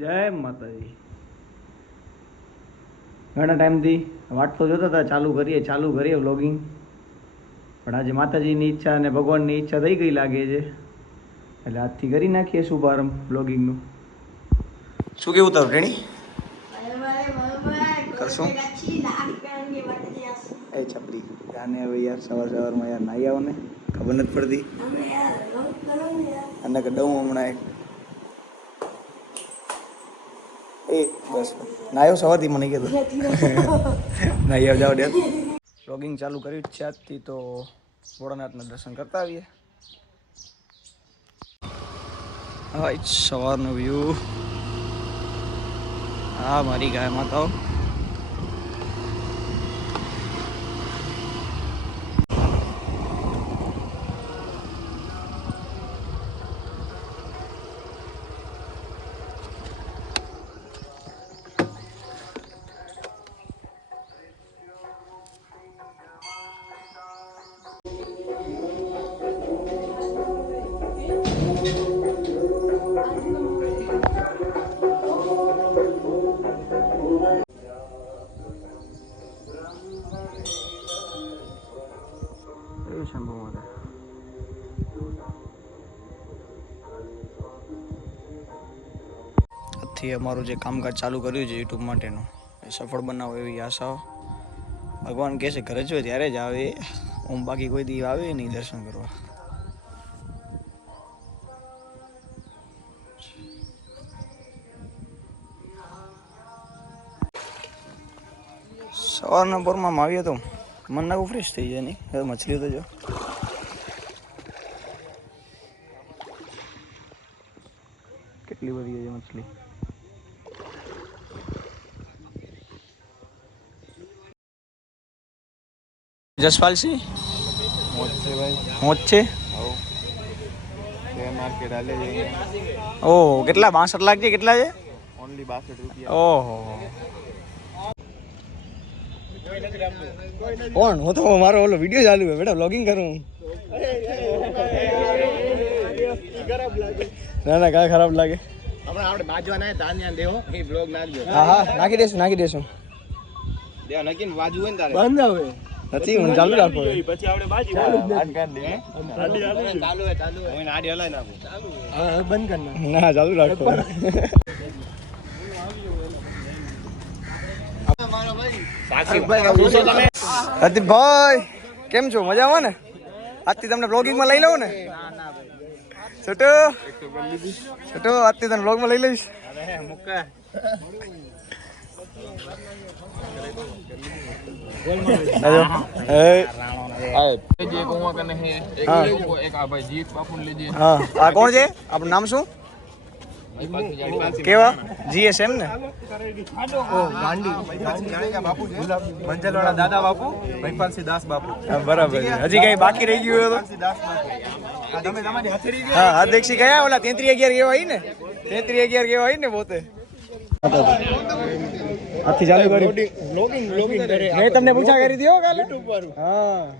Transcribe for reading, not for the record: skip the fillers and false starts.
જય માતાજી. ઘણા ટાઈમથી વાટ તો જોતા હતા ચાલુ કરીએ વ્લોગિંગ, પણ આજે માતાજીની ઈચ્છા અને ભગવાનની ઈચ્છા થઈ ગઈ લાગે છે, એટલે આજથી કરી નાખીએ શુભારંભ વ્લોગિંગનું. શું કેવું તારું ટેણી? કરશું એ છપરી જાને હવે યાર સવારમાં યાર નાહી આવો ને, ખબર નથી પડતી અને કડવું હમણાં એ બસ નાયો સવારથી મને કીધું નાહી આવ જાવ ડે. વ્લોગિંગ ચાલુ કર્યું જ છે આજથી, તો ભોળાનાથના દર્શન કરતા આવીએ. હા સવારનો વ્યૂ. હા મારી ગાય માતાઓ. થી અમારું જે કામકાજ ચાલુ કર્યું છે યુટ્યુબ માટેનું એ સફળ બનાવો એવી આશાઓ. ભગવાન કહે છે ઘરે જો ત્યારે જ આવે, હું બાકી કોઈ દી આવે નહીં દર્શન કરવા. સવારના પોરમાં આવીએ તો મન નાખું ફ્રેશ થઈ જાય નહીં. હવે મછલીઓ તો જો કેટલી બધી છે મછલી. જસપાલસિંહ મોજ છે. ઓહ કેટલા 62 લાખ છે? કેટલા છે? ઓનલી 62 રૂપિયા. ઓહો કોણ? હું તો મારો ઓલો વિડીયો ચાલુ છે બેટા, વ્લોગિંગ કરું. ના ના કાંઈ ખરાબ લાગે. હમણાં આપણે બાજવાના ધાન્યા દેવો એ બ્લોગ નાખજો. હા હા નાખી દેશું. દેવા નાખીને બાજુ હોય ને તારે બંધ આવે નથી, હું ચાલુ રાખો પછી આપણે બાજી ચાલુ હું આડી હલાઈ નાખું. હા બંધ કર ના ચાલુ રાખો. પ્રદીપભાઈ કેમ છો? મજામાં ને? આજથી તમને બ્લોગિંગમાં લઈ લઉં ને? છોટો આજથી તને બ્લોગમાં લઈ લઈશ. કોણ છે? આપણું નામ શું? કેવા GSM ને? દાદા બાપુ મહિપાલસિંહ દાસ બાપુ. બરાબર. હજી કઈ બાકી રહી ગયું હોય તો? હા હા દેખી ગયા ઓલા 3311 કેવાય ને? 3311 કેવાય ને પોતે. આજથી ચાલુ કર્યું વ્લોગિંગ કરે. મેં તમને પૂછા કરી દી હો કાલે YouTube પર. હા